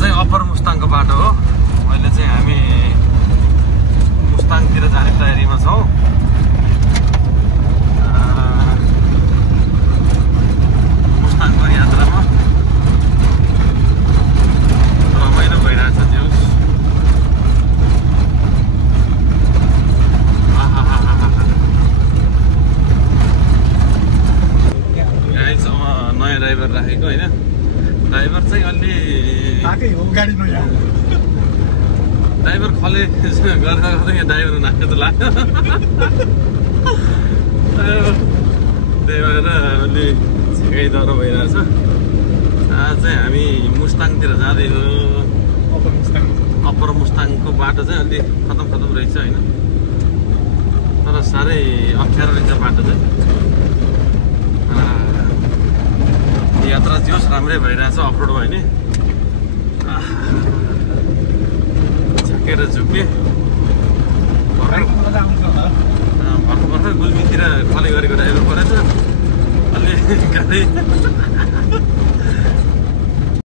चाहिँ अप्पर मुस्ताङको बाटो हो। अहिले चाहिँ हामी मुस्ताङतिर जाने तयारीमा छौँ। मुस्ताङको यात्रामा रमाइलो भइरहेछ त्यो। नयाँ ड्राइभर राखेको होइन। ड्राइभर चाहिँ अलि ड्राइभर खले गर्दा गर्दा यहाँ ड्राइभर राखेको त लाग्यो। त्यही भएर अलि झिकै डह्रो भइरहेछ। आज चाहिँ हामी मुस्ताङतिर जाँदै हो। अप्पर मुस्ताङको बाटो चाहिँ अलि खतम रहेछ होइन, तर साह्रै अप्ठ्यारो रहेछ बाटो चाहिँ। यात्रा जोस् राम्रै भइरहेछ। अफरोड भयो नि, झुकेर झुके भर्खर गुल्मीतिर खले गरेको ड्राइभर परेछ। अलि गाडी